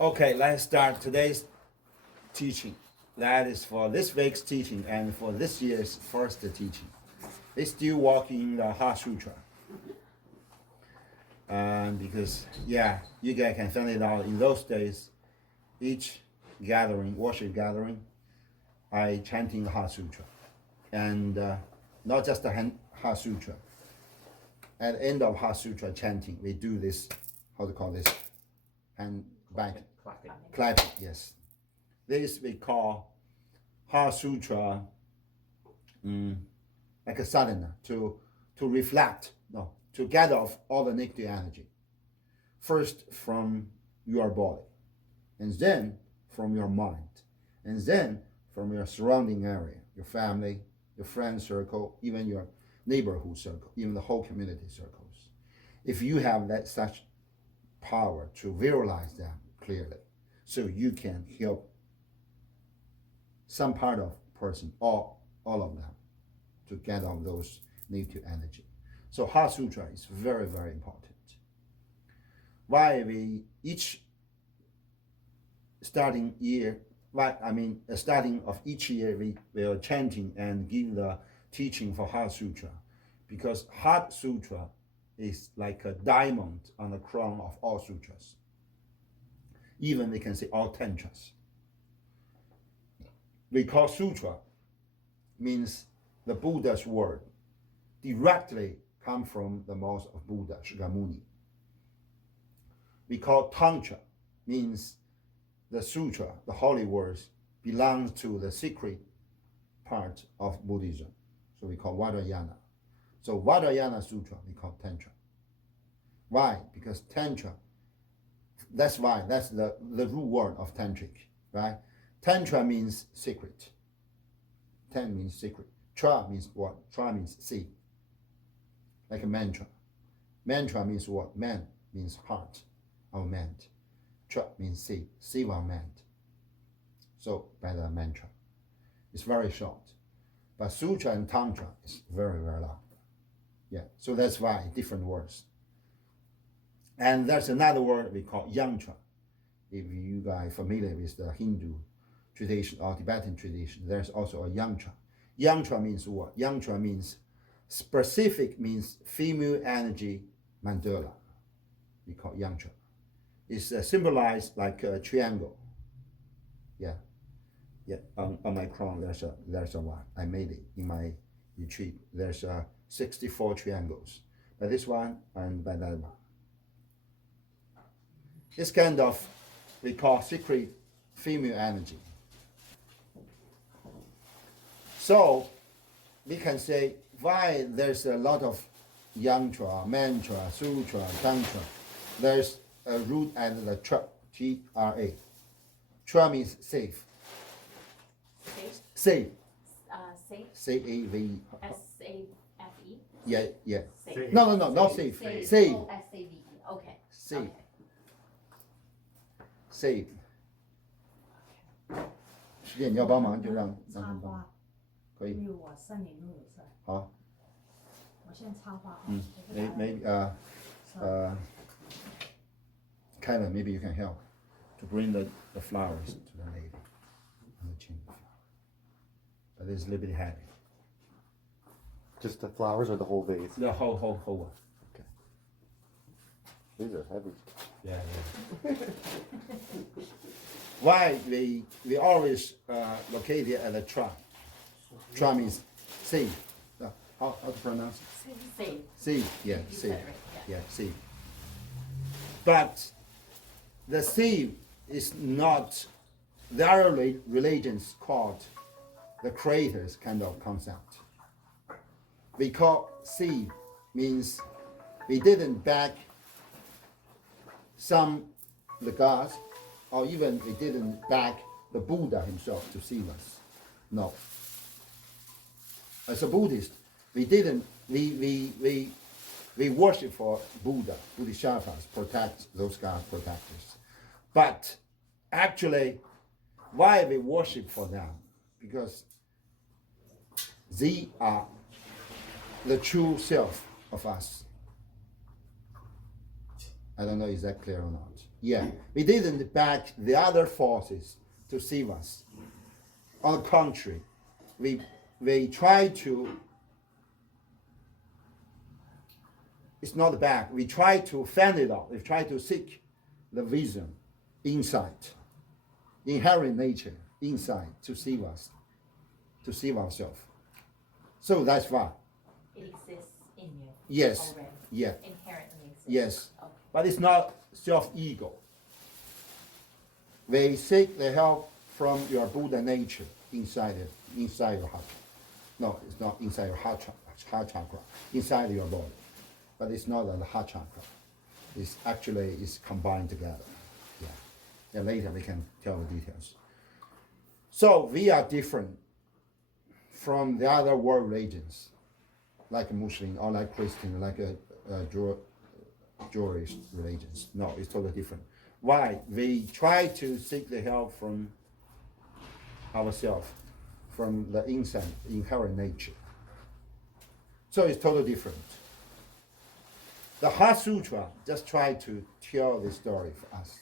Okay, let's start today's teaching. That is for this week's teaching and for this year's first teaching. We're still walking the Heart Sutra. Because, you guys can find it out in those days, each gathering, worship gathering, I chanting the Heart Sutra. And not just the Heart Sutra. At the end of Heart Sutra chanting, we do this, how to call this, hand back. Clapping, yes. This we call Heart Sutra, like a sadhana, to reflect, to get off all the negative energy. First from your body, and then from your mind, and then from your surrounding area, your family, your friend circle, even your neighborhood circle, even the whole community circles. If you have such power to visualize them clearly, so you can help some part of person, or all of them, to get off those negative energy. So Heart Sutra is very, very important. Why we each starting of each year we are chanting and give the teaching for Heart Sutra, because Heart Sutra is like a diamond on the crown of all sutras. Even we can say all tantras. We call sutra means the Buddha's word directly come from the mouth of Buddha, Shakyamuni. We call tantra means the sutra, the holy words, belongs to the secret part of Buddhism. So we call Vajrayana. So Vajrayana Sutra we call Tantra. Why? Because Tantra, that's the root word of Tantric, right? Tantra means secret. Tan means secret. Tra means what? Tra means see. Like a mantra. Mantra means what? Man means heart or mind. Tra means see. Siva mind. So by the mantra. It's very short. But Sutra and Tantra is very, very long. Yeah. So that's why different words. And there's another word we call yantra. If you guys are familiar with the Hindu tradition or Tibetan tradition, there's also a yantra. Yantra means what? Yantra means specific, means female energy mandala. We call yantra. It's symbolized like a triangle. Yeah. On my crown, there's a one. I made it in my retreat. There's 64 triangles. By this one and by that one. This kind of we call secret female energy. So we can say why there's a lot of yantra, mantra, sutra, tantra. There's a root at the tra, T-R-A. Tra means safe. Safe. Safe. C-A-V. S-A-F-E. Yeah. Safe. No, not safe. Safe. Safe. Oh, S-A-V-E. Okay. Safe. Okay. Safe. 师姐，你要帮忙就让他们帮忙，可以。因为我3年都有事。好。我先插话啊。Maybe Kevin, maybe you can help to bring the flowers to the lady. But it's a little bit heavy. Just the flowers or the whole vase? The whole one. Okay. These are heavy. Yeah. Why we always locate it at the tra. Tra means seed. How to pronounce it? Safe. Seed. Yeah, You seed. said it right, yeah. Yeah, seed. But the seed is not. There are religions called the creators kind of concept. We call seed means we didn't back the gods, or even we didn't back the Buddha himself to save us. No. As a Buddhist, we worship for Buddha, Bodhisattvas, protect those gods, protectors. But actually, why we worship for them? Because they are the true self of us. I don't know is that clear or not. Yeah, we didn't back the other forces to save us. On the contrary, we try to. It's not back. We try to fend it off. We try to seek the wisdom inside, inherent nature inside to save us, to save ourselves. So that's why. It exists in you. Yes. Already. Yeah. Inherently exists. Yes. Okay. But it's not self-ego. They seek the help from your Buddha nature inside your heart. No, it's not inside your heart chakra, inside your body. But it's not the heart chakra. It's actually combined together. Yeah. Yeah, later we can tell the details. So we are different from the other world religions, like Muslim or like Christian, like Jewish religions. No, it's totally different. Why? We try to seek the help from ourselves, from the inside, inherent nature. So it's totally different. The Heart Sutra just try to tell the story for us.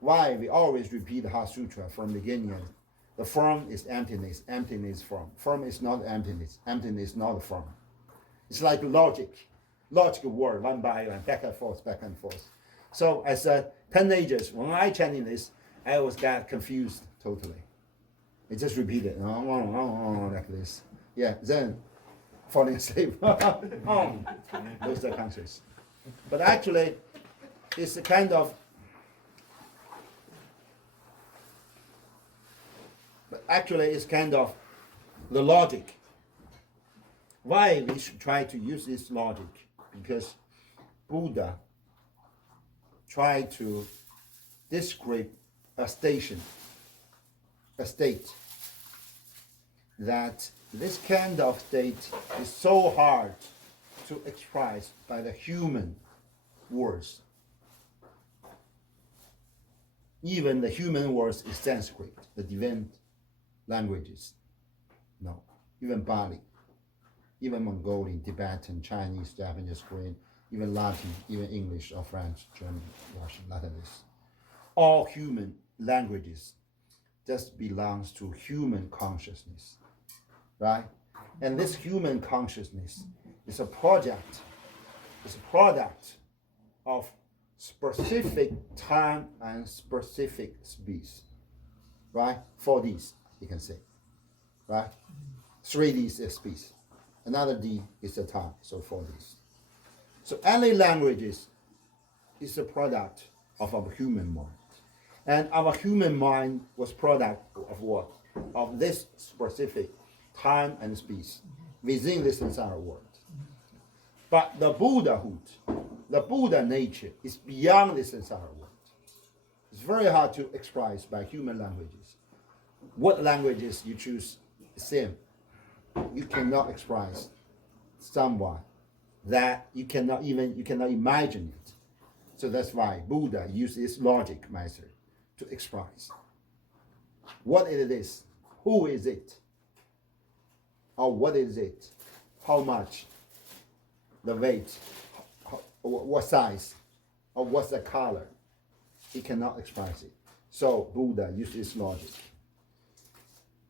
Why we always repeat the Heart Sutra from the beginning? The form is emptiness, emptiness form. Form is not emptiness, emptiness is not the form. It's like logical word, one by one, back and forth, back and forth. So as a teenagers, when I chanting this, I always got confused totally. It just repeated, like this. Yeah, then falling asleep. Lose the conscious. But actually, it's a kind of. But actually, it's kind of the logic. Why we should try to use this logic? Because Buddha tried to describe a state that this kind of state is so hard to express by the human words. Even the human words is Sanskrit, the divine languages. No, even Bali, even Mongolian, Tibetan, Chinese, Japanese, Korean, even Latin, even English or French, German, Russian, Latinese. All human languages just belongs to human consciousness, right? And this human consciousness is a product of specific time and specific space, right? 4Ds, you can say, right? 3Ds is space. Another D is the time, so 4Ds. So any languages is a product of our human mind. And our human mind was product of what? Of this specific time and space within this samsara world. But the Buddhahood, the Buddha nature is beyond this samsara world. It's very hard to express by human languages. What languages you choose, same. You cannot express someone that you cannot imagine it. So that's why Buddha used this logic method to express what it is, who is it, or what is it, how much, the weight, what size, or what's the color. He cannot express it. So Buddha used this logic.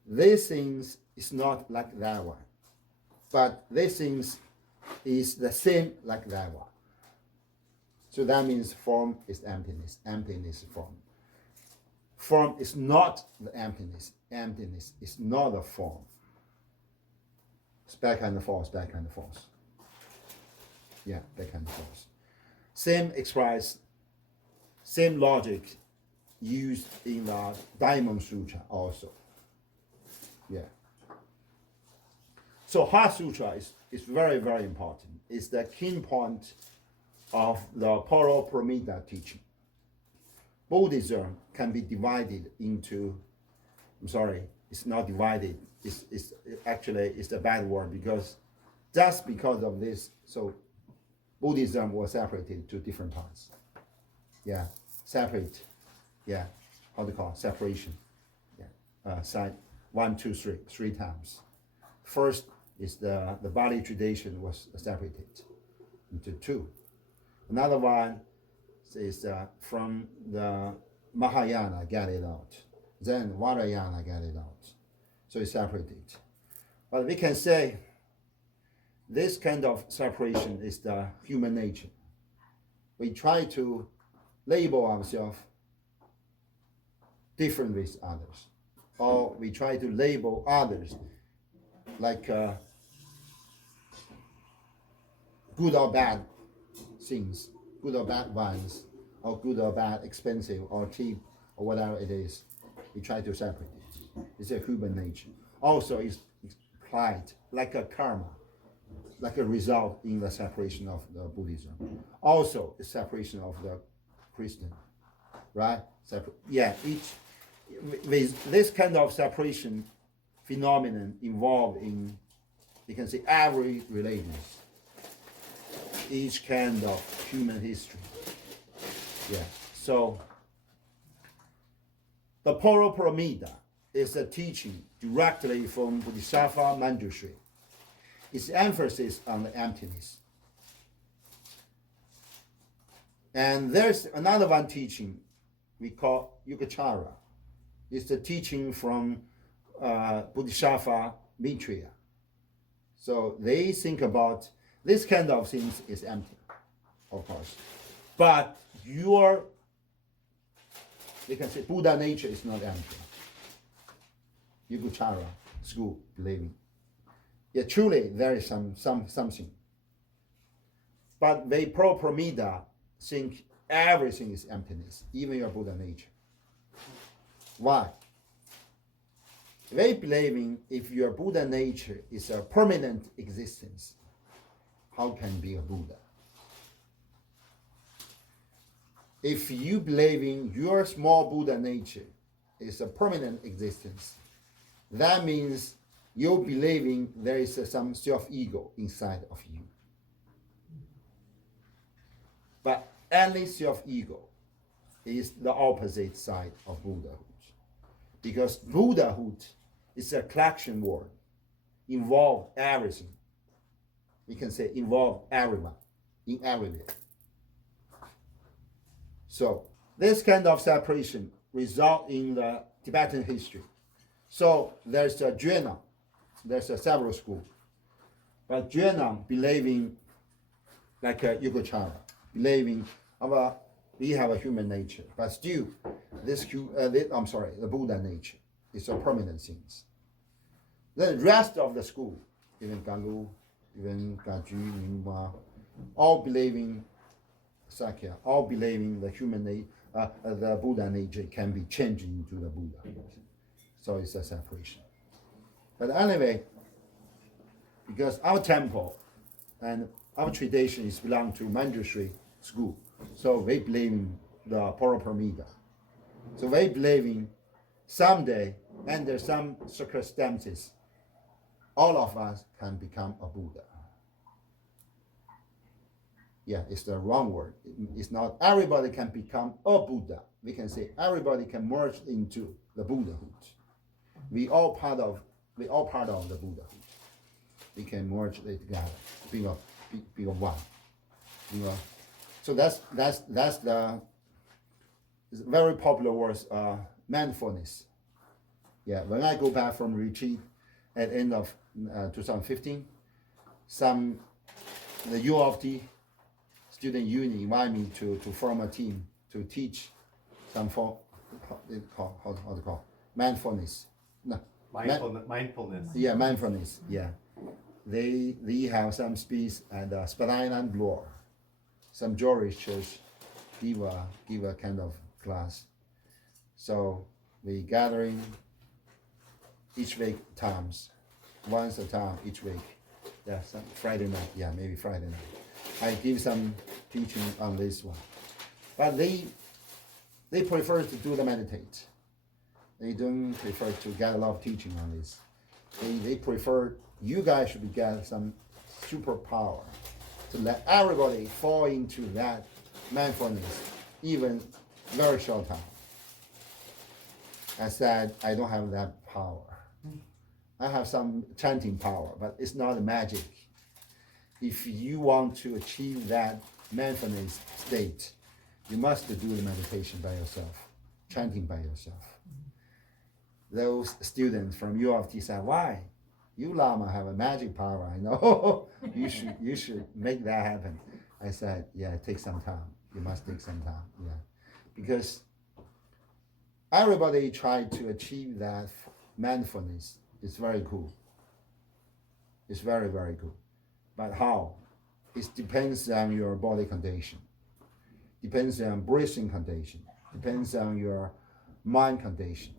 These things is not like that one, but these things is the same like that one. So that means form is emptiness, emptiness is form. Form is not the emptiness, emptiness is not the form. It's back and forth, back and forth. Yeah, back and forth. Same express, same logic used in the Diamond Sutra also. Yeah. So Heart Sutra is very, very important. It's the key point of the Paraparamita teaching. Buddhism can be divided into, it's not divided. It's actually a bad word because just because of this, so Buddhism was separated to different parts. Yeah, separate. Yeah, how do you call it? Separation. Yeah, side 1, 2, 3, 3 times. First is the Bali tradition was separated into 2. Another one, is from the Mahayana get it out, then Vajrayana get it out. So it's separated. But we can say this kind of separation is the human nature. We try to label ourselves different with others, or we try to label others like good or bad things, good or bad wines, or good or bad, expensive or cheap, or whatever it is. We try to separate it. It's a human nature. Also, it's applied like a karma, like a result in the separation of the Buddhism. Also, the separation of the Christian, right? Each with this kind of separation phenomenon involved in, you can say, every religion, each kind of human history. Yeah. So the Paraparamita is a teaching directly from Bodhisattva Manjushri. Its emphasis on the emptiness. And there's another one teaching we call Yogacara. It's the teaching from Bodhisattva Maitreya. So they think about this kind of things is empty, of course. But you can say Buddha nature is not empty. Yogacara school believing. Yeah, truly there is something. But they Paraparamita think everything is emptiness, even your Buddha nature. Why? They believing if your Buddha nature is a permanent existence, how can be a Buddha? If you believing your small Buddha nature is a permanent existence, that means you believing there is some self-ego inside of you. But only self-ego is the opposite side of Buddhahood. Because Buddhahood is a collection word, involve everything. We can say involve everyone, in everywhere. So this kind of separation result in the Tibetan history. So there's a Jena, there's a several school. But Jena believing like a Yogacara, believing we have a human nature, but still the Buddha nature is a permanent thing. The rest of the school, even Galu, even Gaju, Mingwa, all believing Sakya, all believing the the Buddha nature can be changed into the Buddha. So it's a separation. But anyway, because our temple and our tradition is belong to Manjushri school, so they believe in the Paraparamita. So they believe in someday, under some circumstances, all of us can become a Buddha. Yeah, it's the wrong word. It's not everybody can become a Buddha. We can say everybody can merge into the Buddhahood. We all part of the Buddhahood. We can merge it together, be a one. So that's the very popular word, mindfulness. Yeah, when I go back from retreat at end of 2015, the U of T student union invited me to form a team to teach some how to call mindfulness. No, Mindfulness. Yeah, mindfulness. Yeah, they have some space at Spadina Bloor. Some Jewish church give a kind of class. So we gathering each week times, once a time each week. Yeah, some Friday night. Yeah, maybe Friday night. I give some teaching on this one, but they prefer to do the meditate. They don't prefer to get a lot of teaching on this. They prefer you guys should get some superpower to let everybody fall into that mindfulness, even very short time. I said, I don't have that power. I have some chanting power, but it's not magic. If you want to achieve that mindfulness state, You must do the meditation by yourself, chanting by yourself. Those students from U of T said, why? You Lama have a magic power, I know. you should make that happen. I said, yeah, it takes some time. You must take some time, yeah. Because everybody tried to achieve that mindfulness. It's very cool. It's very, very cool. But how? It depends on your body condition. Depends on breathing condition. Depends on your mind condition.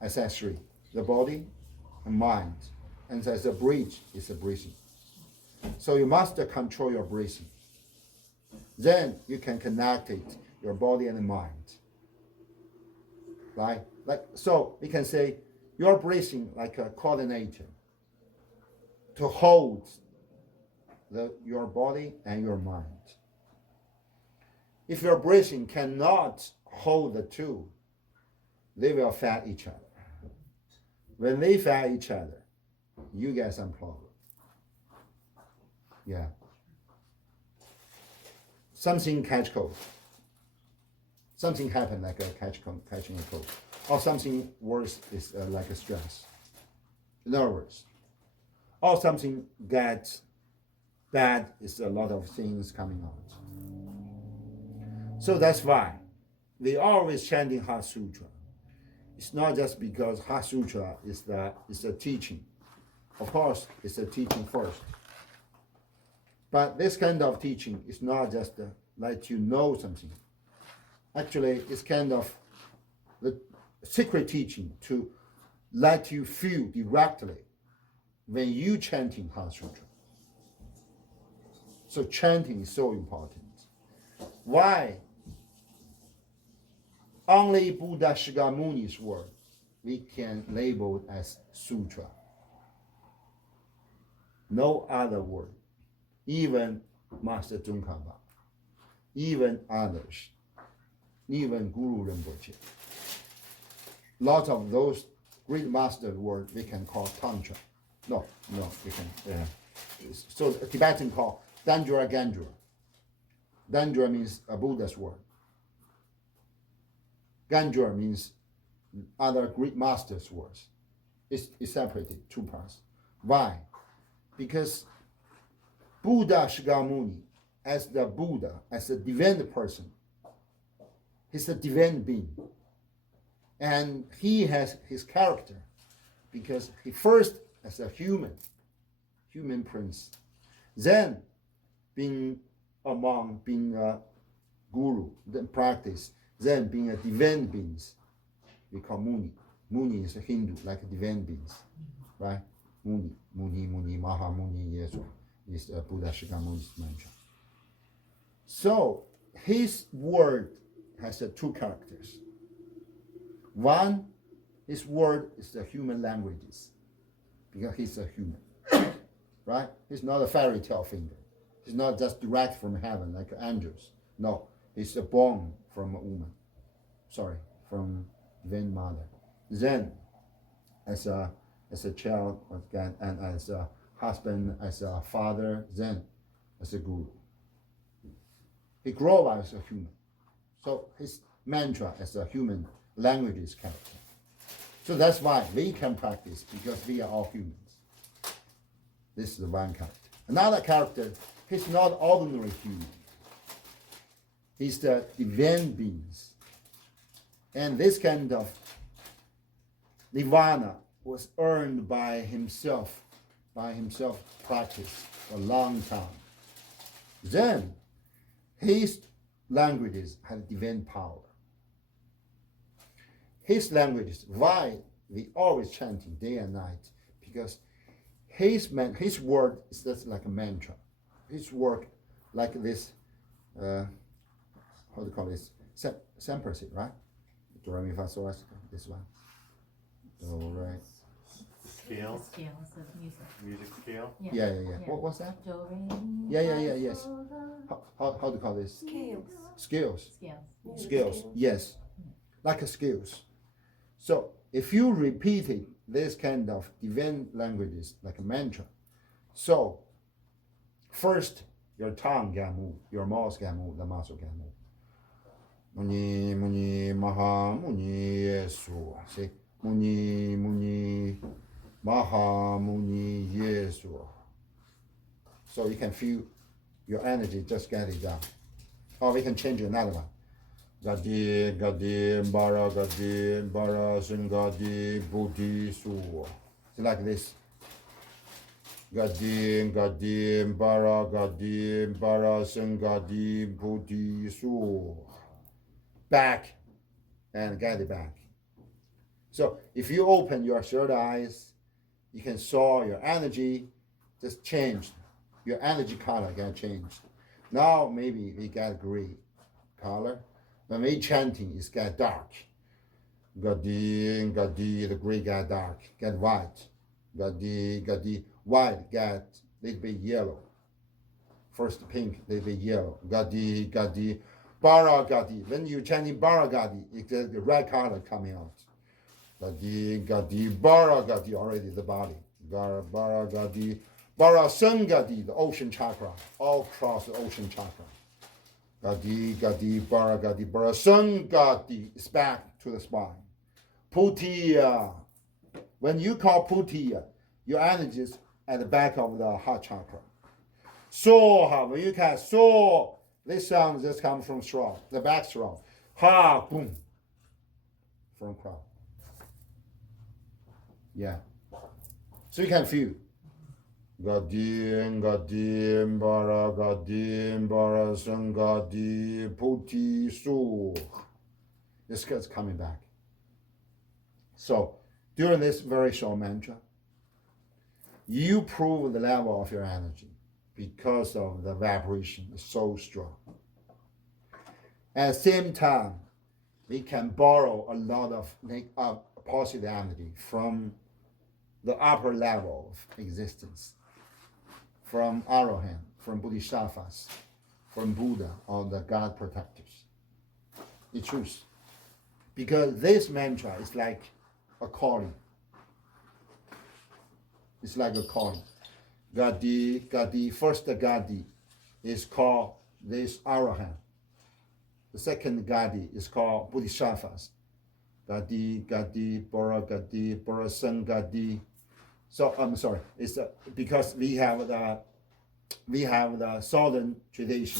I said three. The body and mind. And as a bridge is the breathing. So you must control your breathing. Then you can connect it, your body and the mind. Right? So we can say you're breathing like a coordinator to hold your body and your mind. If your breathing cannot hold the two, they will fight each other. When they fight each other, you get some problem. Yeah. Something catch cold. Something happen like catching a cold. Or something worse is like a stress, nervous. Or something gets bad is a lot of things coming out. So that's why we always chanting Heart Sutra. It's not just because Heart Sutra is the teaching. Of course, it's the teaching first. But this kind of teaching is not just to let you know something. Actually, it's kind of the secret teaching to let you feel directly when you chanting Heart Sutra. So chanting is so important. Why? Only Buddha Shakyamuni's word we can label as sutra. No other word, even Master Tsongkhapa, even others, even Guru Rinpoche. Lot of those great master words we can call tantra. No, we can. So Tibetan call Dandura Gandura. Dandura means a Buddha's word. Gandura means other great masters' words. It's separated, two parts. Why? Because Buddha Shakyamuni, as the Buddha, as a divine person, he's a divine being. And he has his character because he first as a human prince, then being a guru, then practice, then being a divine beings, we call Muni. Muni is a Hindu, like divine beings, right? Muni, Mahamuni, Yesu is Buddha Shakyamuni's mantra. So his word has two characters. One, his word is the human languages, because he's a human, right? He's not a fairy tale figure. He's not just direct from heaven like angels. No, he's born from a woman. From divine mother. Then, as a child of God, and as a husband, as a father, then as a guru. He grew up as a human. So his mantra as a human language is character. So that's why we can practice, because we are all humans. This is the one character. Another character, he's not ordinary human. He's the divine beings. And this kind of nirvana was earned by himself practice for a long time. Then his languages have divine power. His languages, why we always chanting day and night, because his word is just like a mantra. His word like this, how do you call this? Sempersi, right? Do, re, mi, fa, sol, la, si, this one. Do, re. Scale, The scales of music. music scale. Yeah. Yeah. What's that? Do, re, mi, Yes. fa, sol, la. How do you call this? Scales. Scales. Yes. Like a scales. So if you repeated this kind of divine languages like a mantra, so first your tongue can move, your mouth can move, the muscle can move. Muni, Muni, Maha, Muni, Yesu. See, Muni, Muni, Maha, Muni, Yesu. So you can feel your energy just getting down. Or we can change another one. Gadi, Gadi, Bara, Gadi, Bara, Singadi, Buddhi, Su. It's like this. Gadi, Gadi, Bara, Gadi, Bara, Singadi, Buddhi, Su. Back and get it back. So if you open your third eyes, you can saw your energy just changed. Your energy color can change. Now maybe we get gray color. When we chanting, it's get dark. Gadi, Gadi, the gray get dark, get white. Gadi, Gadi, white get little bit yellow. First pink, little bit yellow. Gadi, Gadi, Bara Gadi. When you chanting Bara Gadi, it get the red color coming out. Gadi, Gadi, Bara Gadi, already the body. Bara Gadi, Bara Sangadi, the ocean chakra, all across the ocean chakra. Gadi, Gadi, Bara Gadi, Bara Sangadi is back to the spine. Putiya. When you call Putiya, your energy is at the back of the heart chakra. Soha, when you can so, this sound just comes from throat, the back throat. Ha, boom, from crown. Yeah. So you can feel. Gadim, Gadim, Bara, Gadim, Bara, Sangadi, Puti, Su. This gets coming back. So during this very short mantra, you prove the level of your energy because of the vibration is so strong. At the same time, we can borrow a lot of positive energy from the upper level of existence, from Arahant, from Bodhisattvas, from Buddha, or the God protectors. It's true. Because this mantra is like a calling. It's like a calling. Gadi, Gadi, first Gadi is called this Arahant. The second Gadi is called Bodhisattvas. Gadi, Gadi, Bara Gadi, Bara Sangadi. So I'm sorry. It's because we have the southern tradition.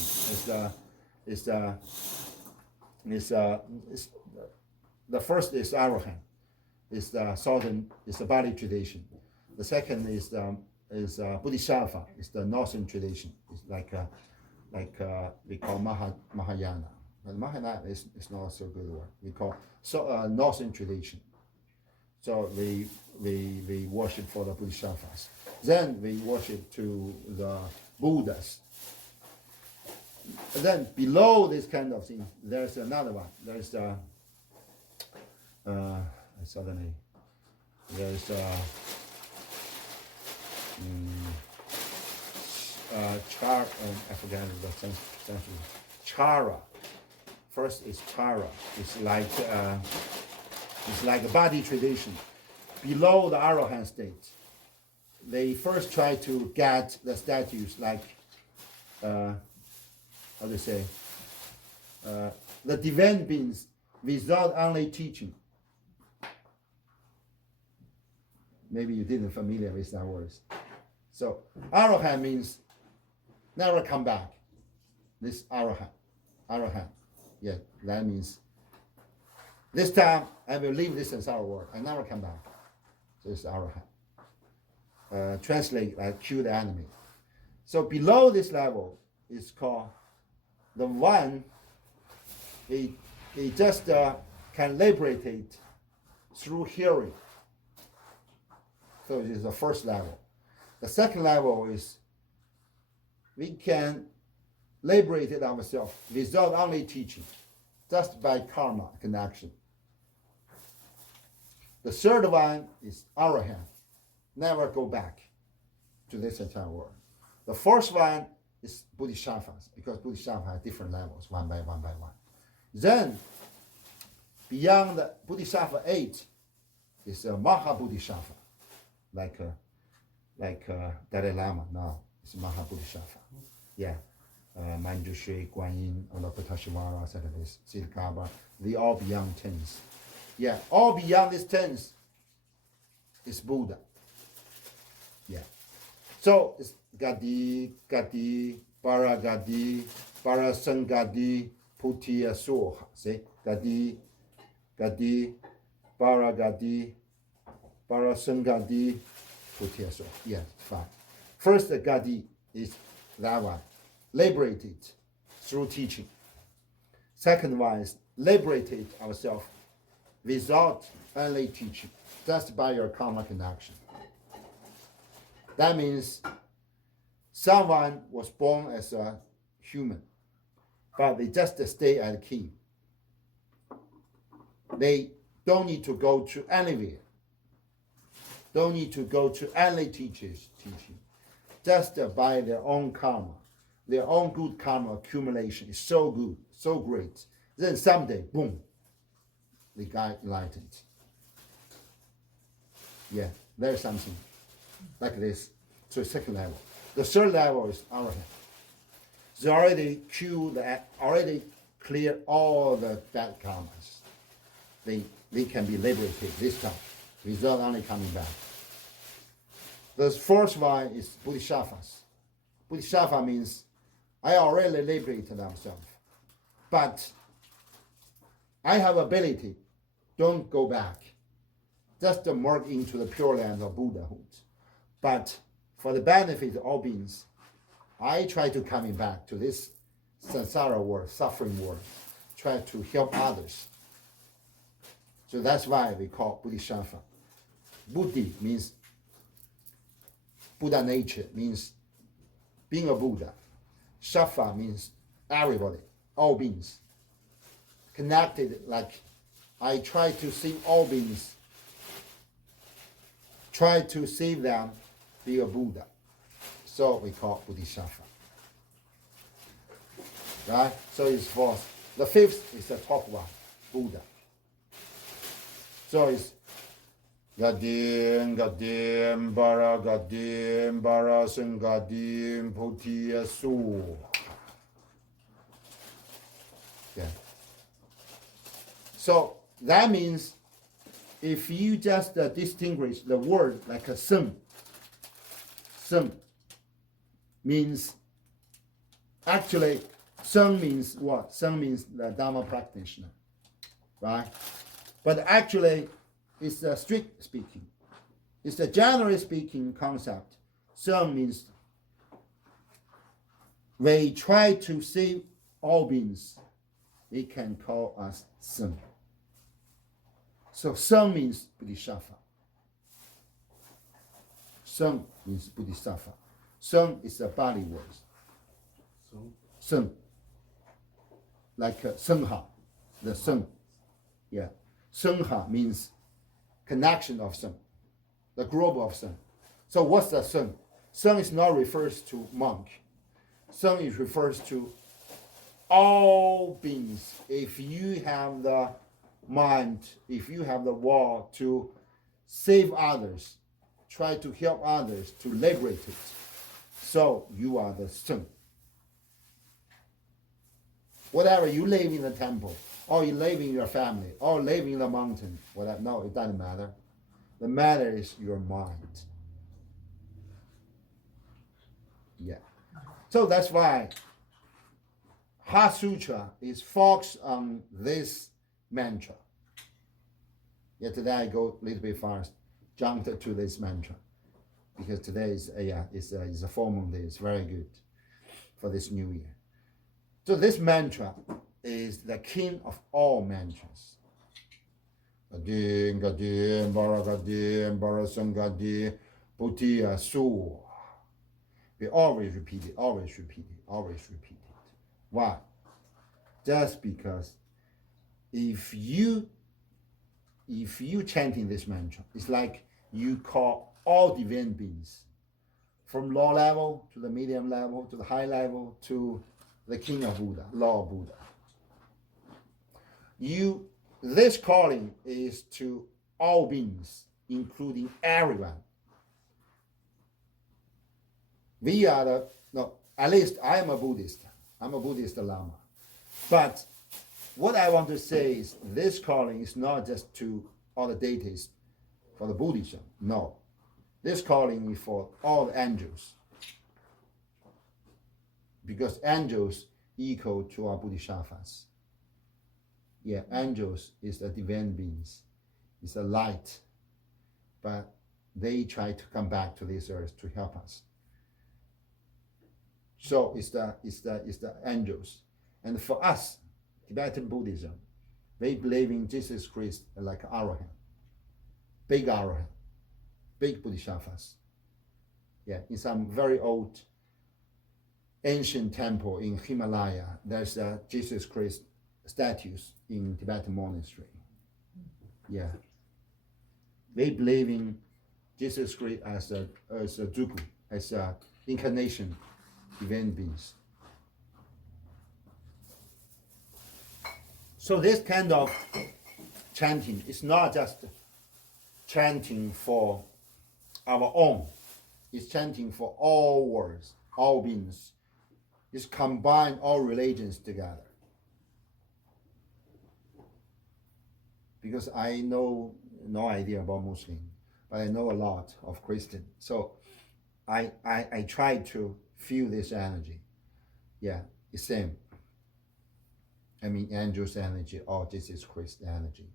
The first is Arahant. It's the southern. It's the Bali tradition. The second is Bodhisattva. It's the northern tradition. It's like we call Mahayana. But Mahayana is not so good word. We call northern tradition. So we worship for the Bodhisattvas. Then we worship to the Buddhas. And then below this kind of thing, there's another one. There's suddenly there's I forget the sense. Chara. First is chara. It's like a body tradition. Below the Arahant state, they first try to get the statues like, how do you say, the divine beings without only teaching. Maybe you didn't familiar with that words. So Arahant means never come back. This Arahant. Yeah, that means this time I will leave this samsara world and never come back. So it's Arahant. Translate like kill the enemy. So below this level is called the one. He just can liberate it through hearing. So it is the first level. The second level is we can liberate it ourselves without only teaching, just by karma connection. The third one is Arahant, never go back to this entire world. The fourth one is Bodhisattvas, because Bodhisattvas have different levels, one by one. Then, beyond the Bodhisattva 8 is a Maha Bodhisattva, like Dalai Lama now. It's Maha Bodhisattva. Yeah. Manjushri, Guan Yin, Avalokiteshvara, etc. Siddhikaba, they all beyond tens. Yeah, all beyond these tens is Buddha. Yeah. So it's Gadi, Gadi, Paragadi, Parasangadi, Putiya Soha. See? Gadi, Gadi, Paragadi, Parasangadi, Putiya Soha. Yeah, fine. First, the Gadi is that one, liberated through teaching. Second one is liberated ourselves without any teaching, just by your karma connection. That means someone was born as a human, but they just stay as king. They don't need to go to anywhere. Don't need to go to any teachers teaching. Just by their own karma, their own good karma accumulation is so good, so great. Then someday, boom, they got enlightened. Yeah, there's something like this. So second level. The third level is arahant. They already clear all the bad karmas. They can be liberated this time without only coming back. The fourth one is bodhisattvas. Bodhisattva means I already liberated myself, but I have ability. Don't go back. Just merge into the pure land of Buddhahood. But for the benefit of all beings, I try to coming back to this samsara world, suffering world, try to help others. So that's why we call bodhisattva. Buddhi means Buddha nature, means being a Buddha. Sattva means everybody, all beings. Connected, like I try to see all beings, try to save them, be a Buddha. So we call bodhisattva. Right? So it's fourth. The fifth is the top one, Buddha. So it's Gadim, Gadim, Bara, Gadim, Bara, Gadim, Putiya Su. Yeah. So that means if you just distinguish the word like a sun means actually sun means what? Sun means the Dharma practitioner, right? But actually it's a strict speaking. It's a generally speaking concept. Sun means we try to save all beings. We can call us sun. So sun means bodhisattva. Sun means bodhisattva. Sun is a Pali word. Sun. Like Sangha, the sun. Yeah. Sangha means connection of sun, the group of sun. So what's the sun? Sun is not refers to monk. Sun is refers to all beings. If you have the mind, if you have the will to save others, try to help others to liberate it, so you are the sun. Whatever you live in the temple, or you live in your family, or live in the mountain, whatever, no, it doesn't matter. The matter is your mind. Yeah. So that's why Heart Sutra is focused on this mantra. Yeah, today I go a little bit fast, jumped to this mantra, because today is a full moon day. It's very good for this new year. So this mantra is the king of all mantras. Gadim, Gadim, Bara Gadim, Bara Sangadi, Putiya Su. We always repeat it, always repeat it, always repeat it. Why? Just because if you chanting this mantra, it's like you call all divine beings, from low level to the medium level to the high level to the king of Buddha, Lord Buddha. This calling is to all beings, including everyone. At least I am a Buddhist. I'm a Buddhist Lama. But what I want to say is this calling is not just to all the deities for the Buddhism. No. This calling is for all the angels. Because angels equal to our Bodhisattvas. Yeah, angels is the divine beings. It's a light. But they try to come back to this earth to help us. So it's the angels. And for us, Tibetan Buddhism, they believe in Jesus Christ like Arahant, big Bodhisattvas. Yeah, in some very old ancient temple in Himalaya, there's a Jesus Christ statues in Tibetan monastery. Yeah. They believe in Jesus Christ as a Zuku, as a incarnation divine beings. So this kind of chanting is not just chanting for our own. It's chanting for all worlds, all beings. It's combine all religions together. Because I know no idea about Muslim, but I know a lot of Christian. So I try to feel this energy. Yeah, it's same. I mean, angels' energy or Jesus Christ energy.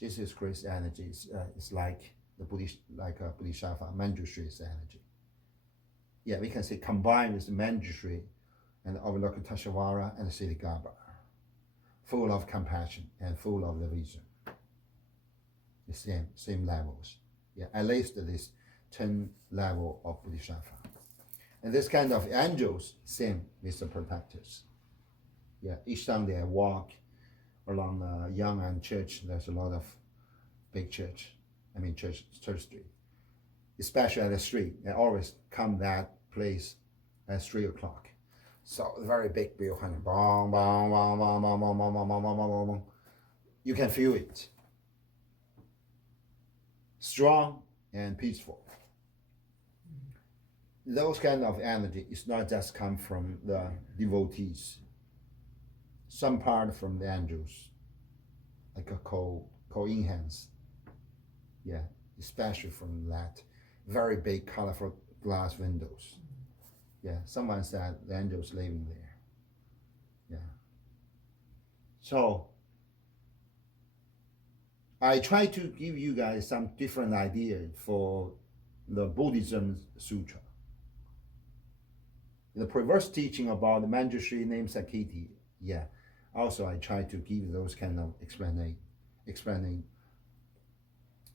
Jesus Christ energy is like the Buddhist, like a Bodhisattva, Manjushri's energy. Yeah, we can say combined with Manjushri and Avalokiteshvara and Siddhigarbha, full of compassion and full of the vision. The same levels. Yeah, at least this 10 level of Bodhisattva. And this kind of angels, same with the protectors. Yeah, each Sunday I walk along Yang'an Church. There's a lot of big church street. Especially at the street. I always come that place at 3 o'clock. So very big building. Bong, bong, bong, bong, bong, bong, bong, bong, bong, bong, bong, bong. You can feel it. Strong and peaceful. Those kind of energy is not just come from the devotees. Some part from the angels, like a co-enhance. Yeah, especially from that very big colorful glass windows. Yeah, someone said the angels living there. Yeah. So I try to give you guys some different ideas for the Buddhism Sutra. The previous teaching about the Manjushri named Sakiti, yeah. Also, I try to give those kind of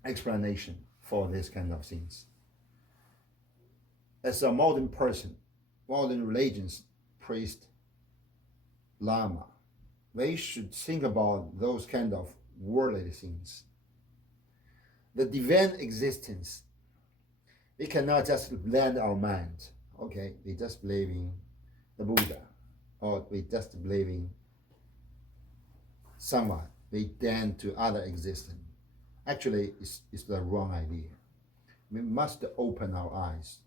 explanation for this kind of things. As a modern person, modern religions, priest, lama, they should think about those kind of worldly things. The divine existence, we cannot just blend our mind. Okay, we just believe in the Buddha, or we just believe in someone. We then to other existence. Actually, it's the wrong idea. We must open our eyes,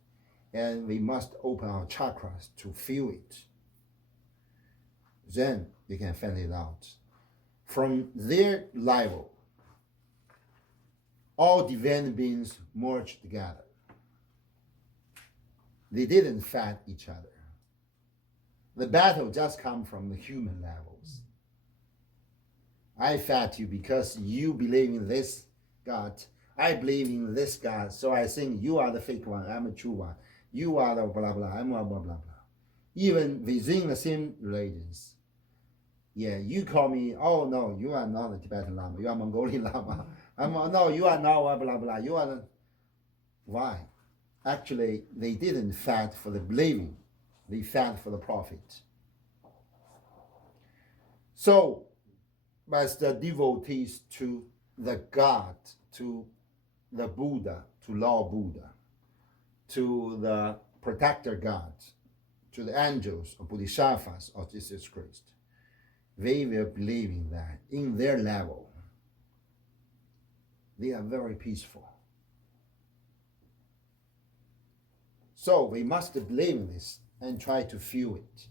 and we must open our chakras to feel it. Then we can find it out. From their level, all divine beings merge together. They didn't fight each other. The battle just comes from the human levels. I fight you because you believe in this God. I believe in this God, so I think you are the fake one, I'm a true one. You are the blah blah, I'm blah blah blah. Even within the same religions. Yeah, you call me, oh no, you are not a Tibetan Lama, you are Mongolian Lama. No, you are not blah blah, you are the... Why? Actually, they didn't fight for the believing, they fought for the profit. So, as the devotees to the God, to the Buddha, to Lord Buddha, to the protector God, to the angels or Bodhisattvas of Jesus Christ, they were believing that in their level, they are very peaceful. So we must believe in this and try to feel it.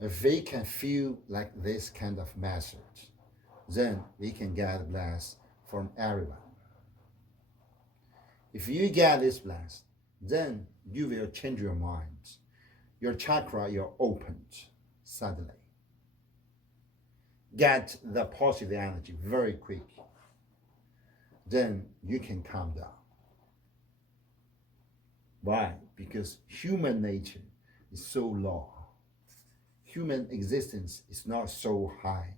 If we can feel like this kind of message, then we can get blessed from everyone. If you get this blessed, then you will change your mind. Your chakra, you're opened suddenly. Get the positive energy very quick. Then you can calm down. Why? Because human nature is so low. Human existence is not so high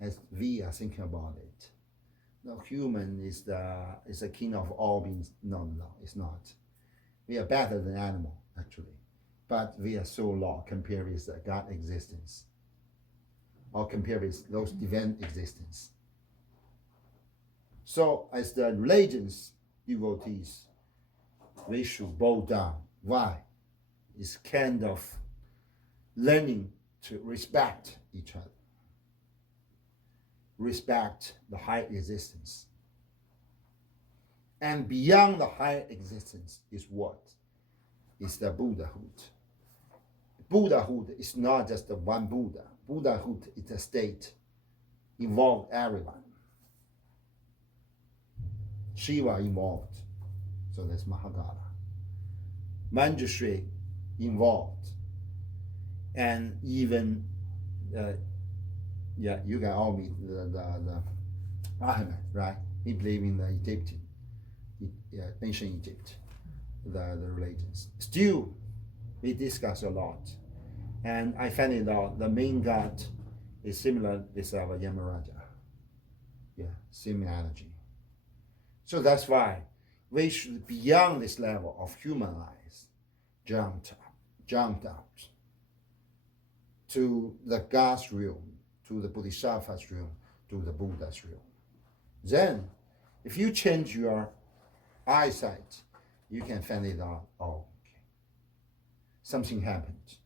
as we are thinking about it. No, human is the king of all beings. No, it's not. We are better than animal, actually. But we are so low compared with the God existence. Or compared with those divine existence. So as the religions, devotees, we should bow down. Why? It's kind of learning to respect each other. Respect the high existence. And beyond the high existence is what? Is the Buddhahood. Buddhahood is not just the one Buddha. Buddhahood is a state, involved everyone. Shiva involved, so that's Mahagala. Manjushri involved, and even you can all meet the Ahmed, right? He believed in the Egyptian, ancient Egypt, the religions. Still, we discuss a lot, and I find it out the main god is similar with our Yamaraja. Yeah, same energy. So that's why we should, beyond this level of human lives, jumped out to the God's realm, to the Bodhisattva's realm, to the Buddha's realm. Then, if you change your eyesight, you can find it out, oh, okay, something happened.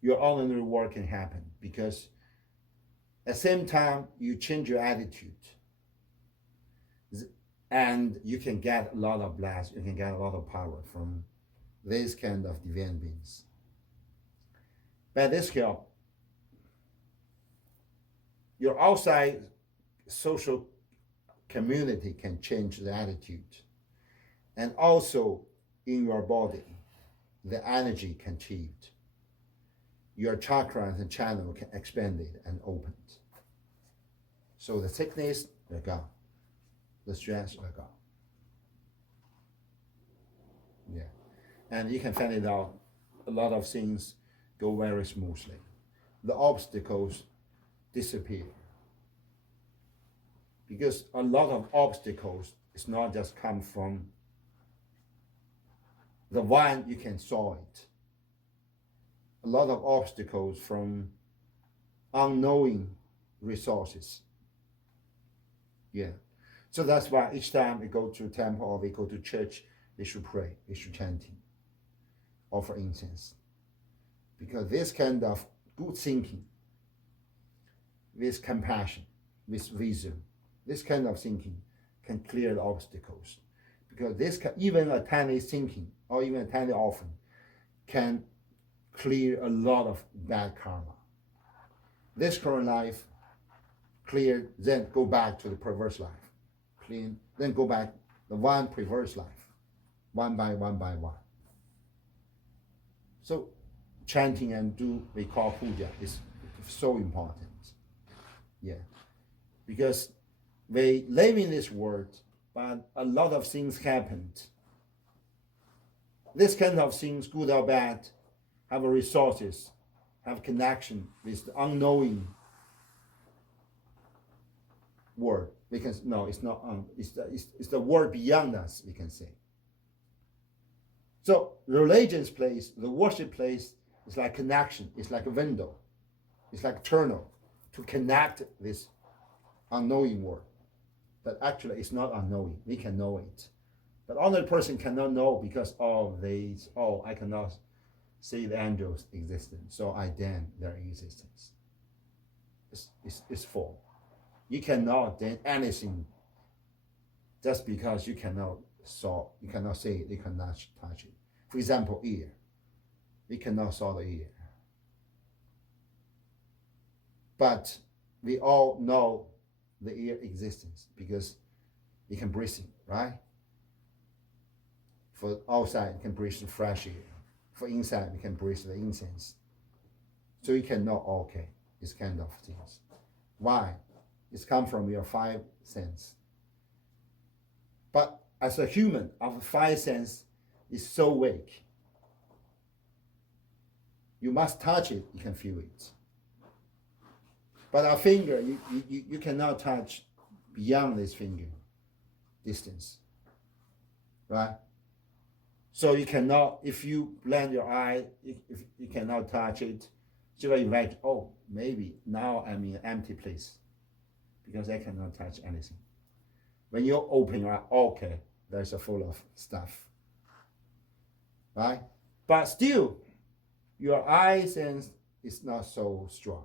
Your ordinary work can happen because at the same time, you change your attitude. And you can get a lot of blast, you can get a lot of power from this kind of divine beings. By this help, your outside social community can change the attitude. And also in your body, the energy can change. Your chakras and channel can expand it and open. So the sickness will go. The stress will go. Yeah. And you can find it out, a lot of things go very smoothly. The obstacles disappear. Because a lot of obstacles is not just come from the one you can solve it. A lot of obstacles from unknowing resources. Yeah. So that's why each time we go to temple or we go to church, we should pray, we should chanting, offer incense. Because this kind of good thinking, with compassion, with wisdom, this kind of thinking can clear the obstacles. Because this can, even a tiny thinking or even a tiny offering can clear a lot of bad karma. This current life clear, then go back to the perverse life. Clean, then go back the one perverse life, one by one. So chanting and do we call puja is so important. Yeah. Because we live in this world, but a lot of things happened. This kind of things, good or bad, have resources, have connection with the unknowing world. We can no, it's not. It's the world beyond us. We can say. So religion's place, the worship place, is like connection. It's like a window. It's like a tunnel to connect this unknowing world. But actually, it's not unknowing. We can know it, but other person cannot know because of these. Oh, I cannot see the angels' existence, so I damn their existence. It's full. You cannot do anything just because you cannot saw, you cannot see it, you cannot touch it. For example, ear. We cannot saw the ear. But we all know the air existence because you can breathe in, right? For outside, you can breathe the fresh air. For inside, you can breathe the incense. So you can know, okay, this kind of things. Why? It's come from your five senses. But as a human, our five senses is so weak. You must touch it, you can feel it. But our finger, you cannot touch beyond this finger distance, right? So you cannot, if you blend your eye, if you cannot touch it, so you imagine, oh, maybe now I'm in an empty place because I cannot touch anything. When you open your eye, okay, there's a full of stuff, right? But still, your eye sense is not so strong.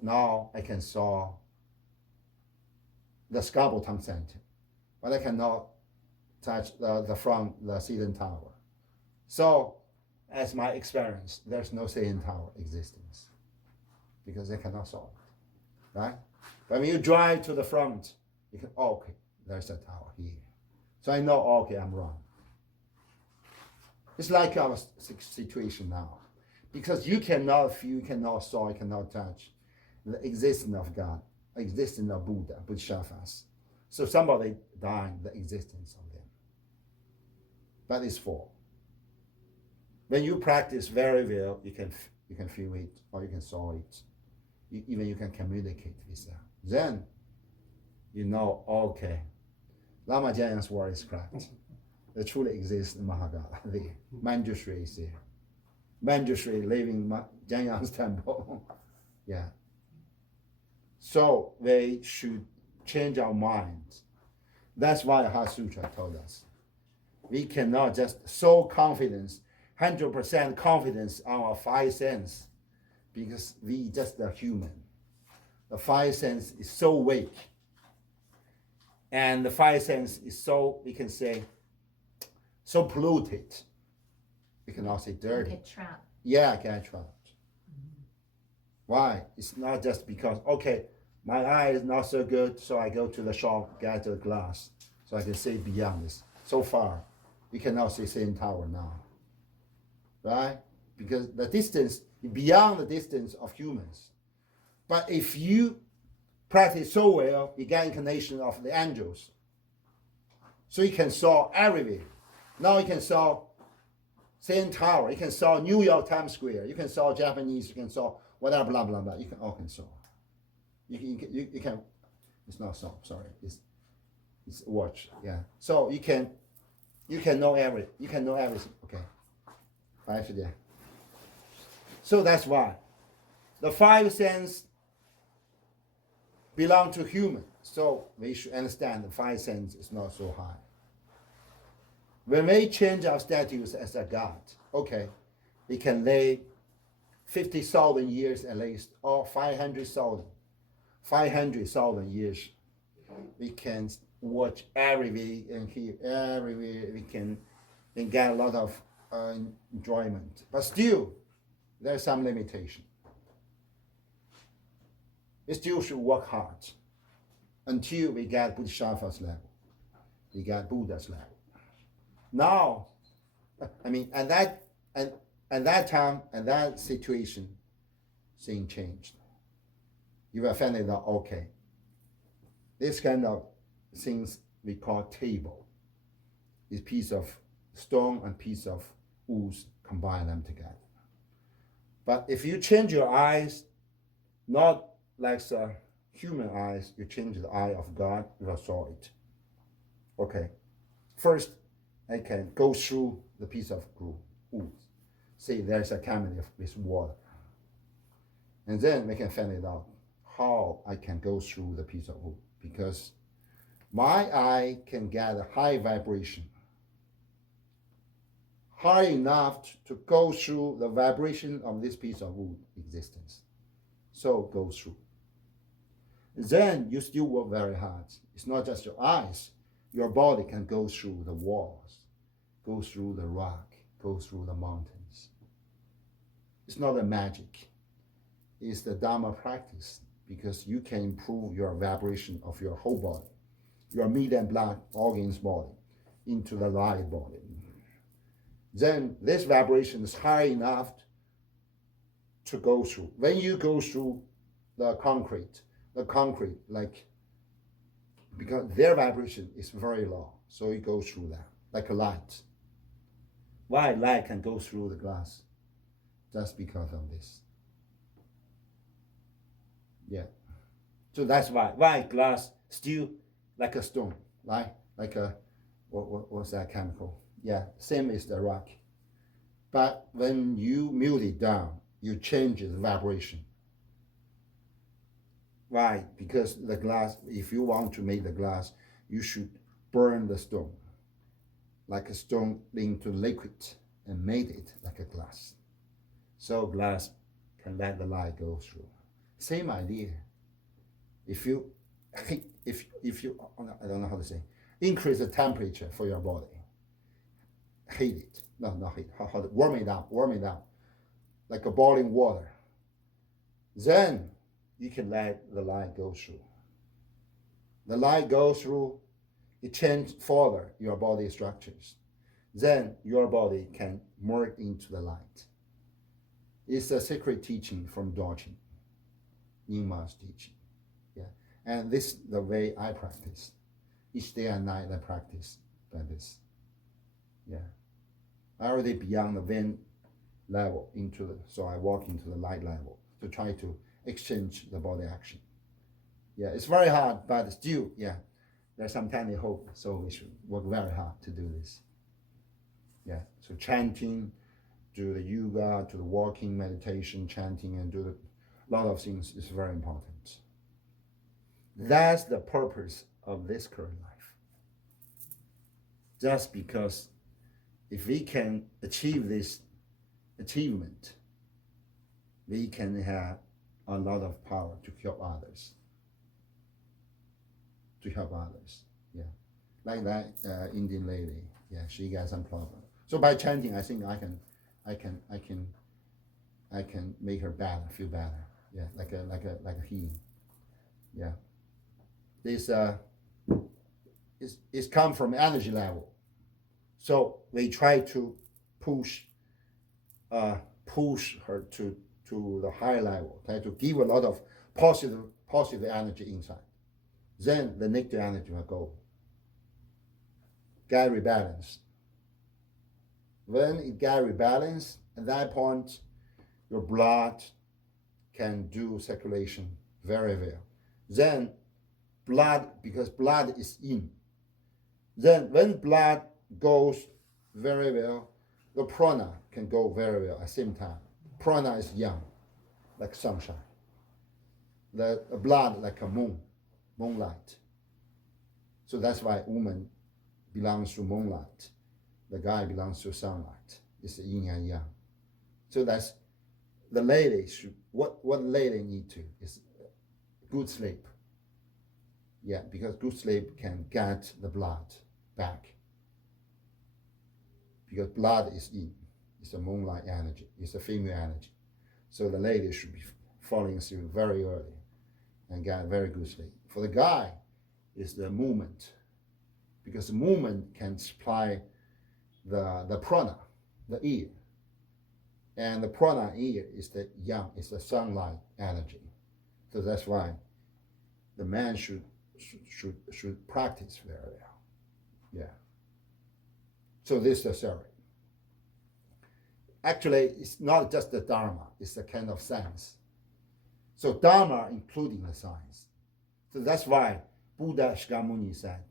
Now I can saw the Scarborough Town Center, but I cannot touch the front, the CN Tower. So, as my experience, there's no CN Tower existence because I cannot saw it, right? But when you drive to the front, you can, okay, there's a tower here. So I know, okay, I'm wrong. It's like our situation now. Because you cannot feel, you cannot saw, you cannot touch the existence of God, existence of Buddha, Bodhisattvas. So somebody dying the existence of them. But it's false. When you practice very well, you can feel it or you can saw it. Even you can communicate with them. Then you know, okay, Lama Jayang's word is correct. There truly exists in Mahagala there. Manjushri is there. Manjushri living Jayang's temple. Yeah. So they should change our minds. That's why Heart Sutra told us. We cannot just so confidence, 100% confidence on our five senses because we just are human. The five senses is so weak. And the five senses is so, we can say, so polluted. We can also say dirty. Get trapped. Yeah, get trapped. Why? It's not just because, okay, my eye is not so good, so I go to the shop, get a glass, so I can see beyond this. So far, we cannot see CN Tower now. Right? Because the distance, beyond the distance of humans. But if you practice so well, you get incarnation of the angels. So you can saw everywhere. Now you can saw CN Tower, you can saw New York Times Square, you can saw Japanese, you can saw whatever, blah, blah, blah. You can all can saw. You can, it's not saw, sorry. It's watch, yeah. So you can know everything, okay. Actually, so that's why. The five senses belong to human. So we should understand the five senses is not so high. When we change our status as a God, okay, we can lay 50,000 years at least, or 500,000 years. We can watch everywhere and hear everywhere. We can get a lot of enjoyment. But still, there's some limitation. We still should work hard until we get Bodhisattva's level. We get Buddha's level. Now, I mean, at that time, at that situation, things changed. You will find it out, okay, this kind of things we call table is piece of stone and piece of wood, combine them together. But if you change your eyes, not like the human eyes, you change the eye of God, you will saw it. Okay, first I can go through the piece of wood. See, there's a cavity with water. And then we can find it out how I can go through the piece of wood because my eye can get a high vibration, high enough to go through the vibration of this piece of wood existence. So go through. Then you still work very hard. It's not just your eyes. Your body can go through the walls, go through the rock, go through the mountains. It's not a magic. is the Dharma practice because you can improve your vibration of your whole body, your meat and blood organs body into the light body. Then this vibration is high enough to go through. When you go through the concrete like, because their vibration is very low, so it goes through that like a light. Why light can go through the glass? Just because of this. Yeah. So that's why glass still like a stone, right? Like a what's that chemical? Yeah, same as the rock. But when you melt it down, you change the vibration. Why? Because the glass, if you want to make the glass, you should burn the stone like a stone into liquid and made it like a glass. So glass can let the light go through. Same idea. If you I don't know how to say, increase the temperature for your body, heat it, no, not heat, warm it up, like a boiling water. Then you can let the light go through. The light goes through, it changes further your body structures. Then your body can merge into the light. It's a secret teaching from Dorchen, Nyingma's teaching. Yeah. And this is the way I practice. Each day and night I practice like this. Yeah. I already beyond the Ven level so I walk into the light level to try to exchange the body action. Yeah, it's very hard, but still, yeah, there's some tiny hope. So we should work very hard to do this. Yeah, so chanting, do the yoga, do the walking, meditation, chanting, and do a lot of things is very important. That's the purpose of this current life. Just because if we can achieve this achievement, we can have a lot of power to help others. Yeah. Like that Indian lady, yeah, she got some problem. So by chanting, I think I can make her better, feel better. Yeah, like a healing. Yeah. This is come from energy level. So we try to push her to the higher level, try to give a lot of positive energy inside. Then the negative energy will go. Get rebalanced. When it get rebalanced, at that point, your blood can do circulation very well. Then because blood is in. Then when blood goes very well, the prana can go very well at the same time. Prana is young, like sunshine. The blood like a moonlight. So that's why woman belongs to moonlight. The guy belongs to sunlight. It's the yin and yang. So that's the lady what lady need to is good sleep. Yeah, because good sleep can get the blood back. Because blood is in. It's a moonlight energy. It's a female energy. So the lady should be falling asleep very early and get very good sleep. For the guy, it's the movement. Because the movement can supply the prana, the ear. And the prana ear is the yang, it's the sunlight energy. So that's why the man should practice very well. Yeah. So this is the theory. Actually, it's not just the Dharma, it's a kind of science. So Dharma including the science. So that's why Buddha Shakyamuni said,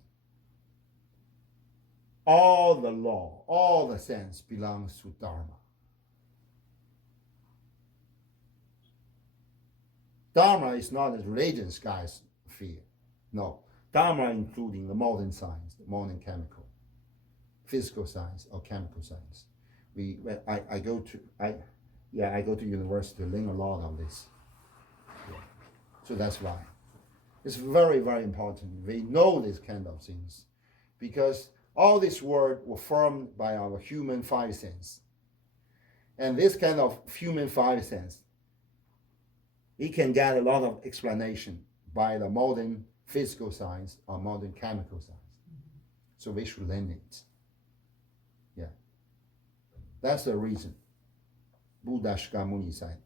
all the law, all the sense belongs to Dharma. Dharma is not a religion guy's field. No. Dharma including the modern science, the modern chemical, physical science or chemical science. I go to university to learn a lot of this. Yeah. So that's why. It's very, very important. We know these kind of things because all this world were formed by our human five senses. And this kind of human five senses he can get a lot of explanation by the modern physical science or modern chemical science. So we should learn it. Yeah. That's the reason Buddha Shakyamuni said,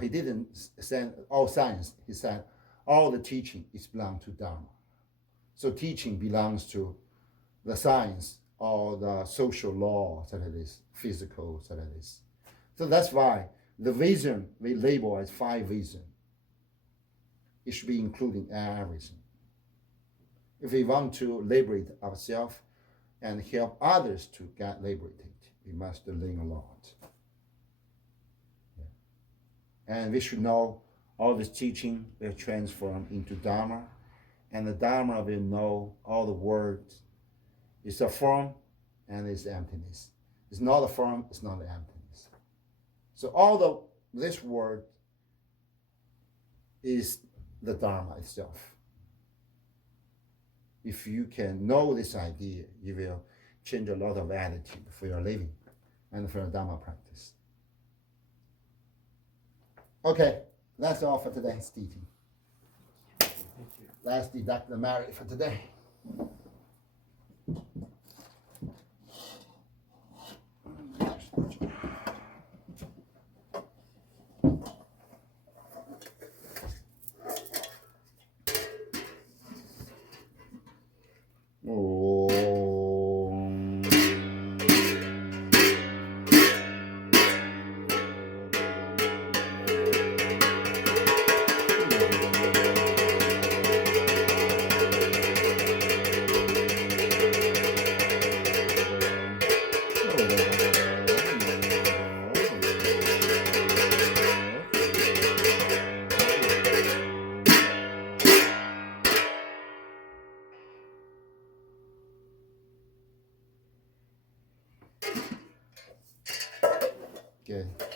he didn't say all science, he said all the teaching is belong to Dharma. So teaching belongs to the science or the social law that it is, physical that it is. So that's why the vision we label as 5 vision. It should be including everything. If we want to liberate ourselves and help others to get liberated, we must learn a lot. Yeah. And we should know all this teaching will transform into Dharma, and the Dharma will know all the words. It's a form and it's emptiness. It's not a form, it's not an emptiness. So this word is the Dharma itself. If you can know this idea, you will change a lot of attitude for your living and for your Dharma practice. Okay, that's all for today's teaching. Let's deduct the merit for today. Good.